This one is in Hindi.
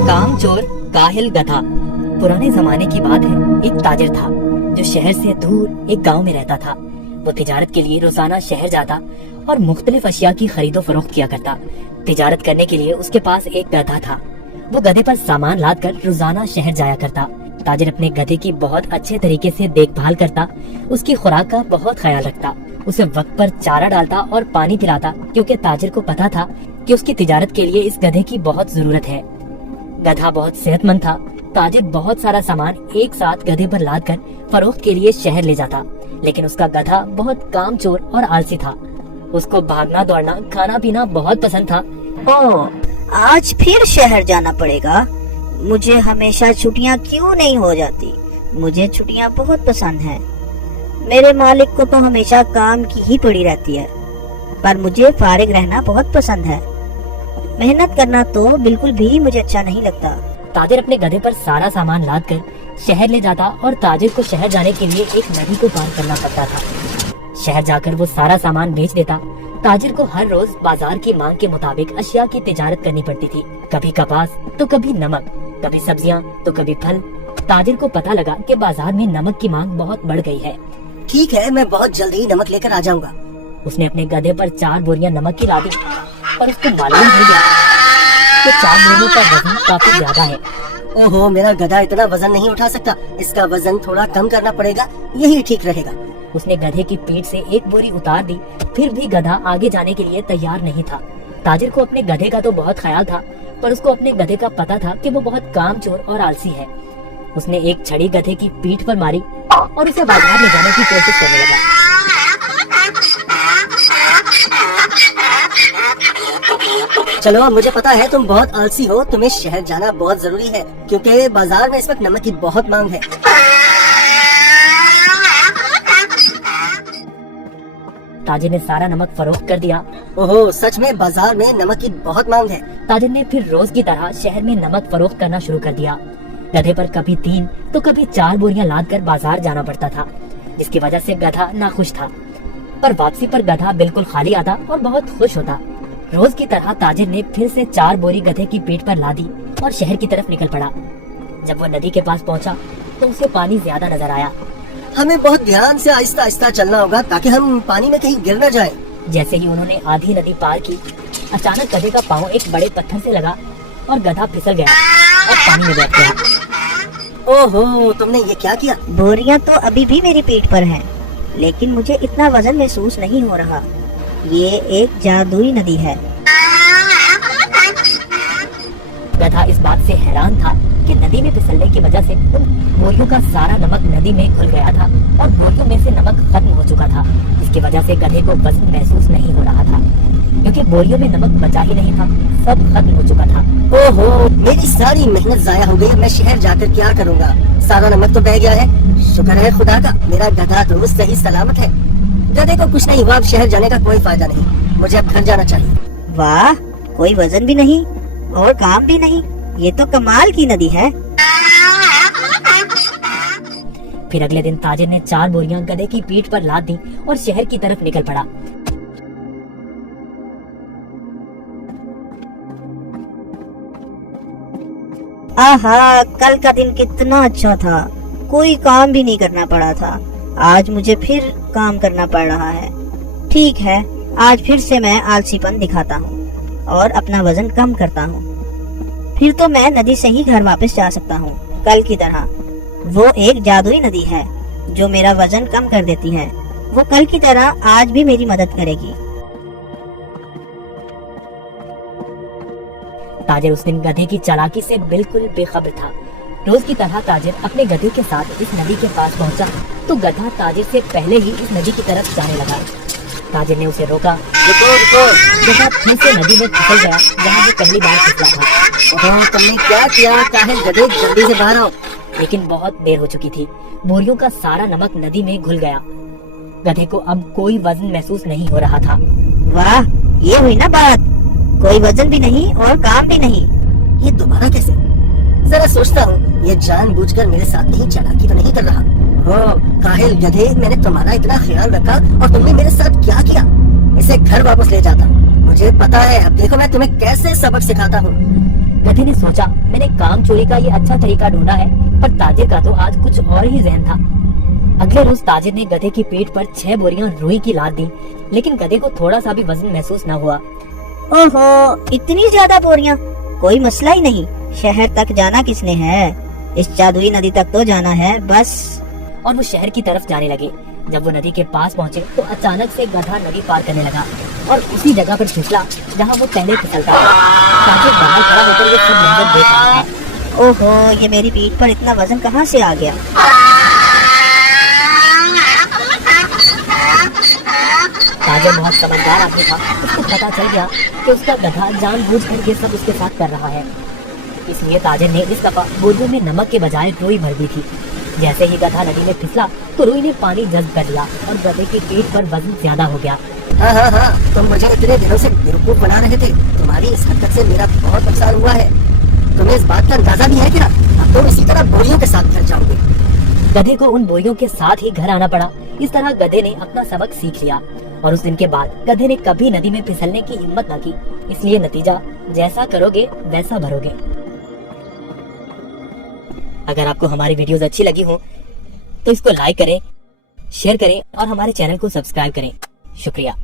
कामचोर काहिल गधा। पुराने जमाने की बात है, एक ताजिर था जो शहर से दूर एक गांव में रहता था। वो तिजारत के लिए रोजाना शहर जाता और मुख्तलिफ अशिया की खरीदो फरोख्त किया करता। तिजारत करने के लिए उसके पास एक गधा था। वो गधे पर सामान लाद कर रोजाना शहर जाया करता। ताजिर अपने गधे की बहुत अच्छे तरीके से देखभाल करता, उसकी खुराक का बहुत ख्याल रखता, उसे वक्त पर चारा डालता और पानी पिलाता, क्योंकि ताजिर को पता था कि उसकी तिजारत के लिए इस गधे की बहुत जरूरत है। गधा बहुत सेहतमंद था। ताजिर बहुत सारा सामान एक साथ गधे पर लाद कर फरोख्त के लिए शहर ले जाता, लेकिन उसका गधा बहुत कामचोर और आलसी था। उसको भागना दौड़ना खाना पीना बहुत पसंद था। ओह, आज फिर शहर जाना पड़ेगा। मुझे हमेशा छुट्टियां क्यों नहीं हो जाती? मुझे छुट्टियां बहुत पसंद हैं। मेरे मालिक को तो हमेशा काम की ही पड़ी रहती है, पर मुझे फारिग रहना बहुत पसंद है। मेहनत करना तो बिल्कुल भी मुझे अच्छा नहीं लगता। ताजिर अपने गधे पर सारा सामान लाद कर शहर ले जाता और ताजिर को शहर जाने के लिए एक नदी को पार करना पड़ता था। शहर जाकर वो सारा सामान बेच देता। ताजिर को हर रोज बाजार की मांग के मुताबिक अशिया की तिजारत करनी पड़ती थी। कभी कपास तो कभी नमक, कभी सब्जियां तो कभी फल। ताजिर को पता लगा कि बाजार में नमक की मांग बहुत बढ़ गई है। ठीक है, मैं बहुत जल्दी नमक लेकर आ जाऊंगा। उसने अपने गधे पर 4 बोरियां नमक की लादी, पर उसको मालूम हो गया कि 4 बोरियों का वजन काफी ज्यादा है। ओहो, मेरा गधा इतना वजन नहीं उठा सकता। इसका वजन थोड़ा कम करना पड़ेगा, यही ठीक रहेगा। उसने गधे की पीठ से एक बोरी उतार दी, फिर भी गधा आगे जाने के लिए तैयार नहीं था। ताजिर को अपने गधे का तो बहुत ख्याल था, पर उसको अपने गधे का पता था कि वो बहुत कामचोर और आलसी है। उसने एक छड़ी गधे की पीठ पर मारी और उसे बाजार ले जाने की कोशिश करने लगा। चलो, मुझे पता है तुम बहुत आलसी हो। तुम्हें शहर जाना बहुत जरूरी है, क्योंकि बाजार में इस वक्त नमक की बहुत मांग है। ताजिर ने सारा नमक फरोख्त कर दिया। ओहो, सच में बाजार में नमक की बहुत मांग है। ताजिर ने फिर रोज की तरह शहर में नमक फरोख्त करना शुरू कर दिया। गधे पर कभी 3 तो कभी 4 बोरियां लाद कर बाजार जाना पड़ता था, जिसकी वजह से गधा नाखुश था। पर वापसी पर गधा बिल्कुल खाली आता और बहुत खुश होता। रोज की तरह ताजिर ने फिर से 4 बोरी गधे की पीठ पर लादी और शहर की तरफ निकल पड़ा। जब वो नदी के पास पहुंचा तो उसे पानी ज्यादा नजर आया। हमें बहुत ध्यान से आहिस्ता आहिस्ता चलना होगा ताकि हम पानी में कहीं गिर न जाएं। जैसे ही उन्होंने आधी नदी पार की, अचानक गधे का पाँव एक बड़े पत्थर से लगा और गधा फिसल गया और पानी में बैठ गया। ओहो, तुमने ये क्या किया? बोरियां तो अभी भी मेरी पीठ पर हैं, लेकिन मुझे इतना वजन महसूस नहीं हो रहा। ये एक जादुई नदी है। गधा इस बात से हैरान था कि नदी में फिसलने की वजह से उन बोरियों का सारा नमक नदी में घुल गया था और बोरियों में से नमक खत्म हो चुका था, जिसकी वजह से गधे को वजन महसूस नहीं हो रहा था, क्योंकि बोरियों में नमक बचा ही नहीं था, सब खत्म हो चुका था। ओहो, मेरी सारी मेहनत जाया हो गई। मैं शहर जाकर क्या करूँगा? सारा नमक तो बह गया है। शुक्र है खुदा का, मेरा गधा तो सही सलामत है। गधे को कुछ नहीं हुआ। अब शहर जाने का कोई फायदा नहीं, मुझे अब घर जाना चाहिए। वाह, कोई वजन भी नहीं और काम भी नहीं। ये तो कमाल की नदी है। फिर अगले दिन ताजिर ने 4 बोरियां गधे की पीठ पर लाद दी और शहर की तरफ निकल पड़ा। आहा, कल का दिन कितना अच्छा था। कोई काम भी नहीं करना पड़ा था। आज मुझे फिर काम करना पड़ रहा है। ठीक है, आज फिर से मैं आलसीपन दिखाता हूँ और अपना वजन कम करता हूँ। फिर तो मैं नदी से ही घर वापस जा सकता हूँ, कल की तरह। वो एक जादुई नदी है जो मेरा वजन कम कर देती है। वो कल की तरह आज भी मेरी मदद करेगी। ताजिर उस दिन गधे की चालाकी से बिल्कुल बेखबर था। रोज की तरह ताजिर अपने गधे के साथ इस नदी के पास पहुंचा तो गधा ताजिर से पहले ही इस नदी की तरफ जाने लगा। ताजिर ने उसे रोका। रुको रुको। गधा फिर से नदी में फिसल गया जहाँ वो पहली बार फिसला था। ओहो, तुमने क्या किया? काहिल गधे, जल्दी से बाहर आओ। लेकिन बहुत देर हो चुकी थी। बोरियों का सारा नमक नदी में घुल गया। गधे को अब कोई वजन महसूस नहीं हो रहा था। वाह, ये हुई ना बात। कोई वजन भी नहीं और काम भी नहीं। ये दोबारा कैसे? जरा सोचता हूँ, ये जानबूझकर मेरे साथ नहीं चालाकी तो नहीं कर रहा। ओह काहिल गधे, मैंने तुम्हारा इतना ख्याल रखा और तुमने मेरे साथ क्या किया? इसे घर वापस ले जाता हूँ। मुझे पता है, अब देखो मैं तुम्हें कैसे सबक सिखाता हूँ। गधे ने सोचा, मैंने काम चोरी का ये अच्छा तरीका ढूंढा है, पर ताजिर का तो आज कुछ और ही जहन था। अगले रोज ताजिर ने गधे की पीठ पर 6 बोरियां रुई की लाद दी, लेकिन गधे को थोड़ा सा भी वजन महसूस न हुआ। ओहो, इतनी ज्यादा बोरियां? कोई मसला ही नहीं, शहर तक जाना किसने है, इस जादुई नदी तक तो जाना है बस। और वो शहर की तरफ जाने लगे। जब वो नदी के पास पहुंचे तो अचानक से गधा नदी पार करने लगा और उसी जगह पर फिसला जहां वो पहले फिसलता था। ताजिर बाहर खड़ा होकर ये सब मंजर देख रहा था। ओहो, ये मेरी पीठ पर इतना वजन कहाँ से आ गया? ताजिर बहुत समझदार आदमी था, उसको पता चल गया कि उसका गधा जानबूझकर ये सब उसके साथ कर रहा है। इसलिए ताजिर ने इस दफा बोरियों में नमक के बजाय रुई भर दी थी। जैसे ही गधा नदी में फिसला तो रुई ने पानी जज्ब कर लिया और गधे की पीठ पर वजन ज्यादा हो गया। हाँ, तुम मुझे इतने दिनों से बेवकूफ बना रहे थे। तुम्हारी इस हरकत से मेरा बहुत नुकसान हुआ है। तुम्हें इस बात का अंदाजा भी है क्या? अब तुम इसी तरह बोरियों के साथ घर जाओगे। गधे को उन बोरियों के साथ ही घर आना पड़ा। इस तरह गधे ने अपना सबक सीख लिया और उस दिन के बाद गधे ने कभी नदी में फिसलने की हिम्मत न की। इसलिए नतीजा, जैसा करोगे वैसा भरोगे। अगर आपको हमारी वीडियोस अच्छी लगी हो तो इसको लाइक करें, शेयर करें और हमारे चैनल को सब्सक्राइब करें। शुक्रिया।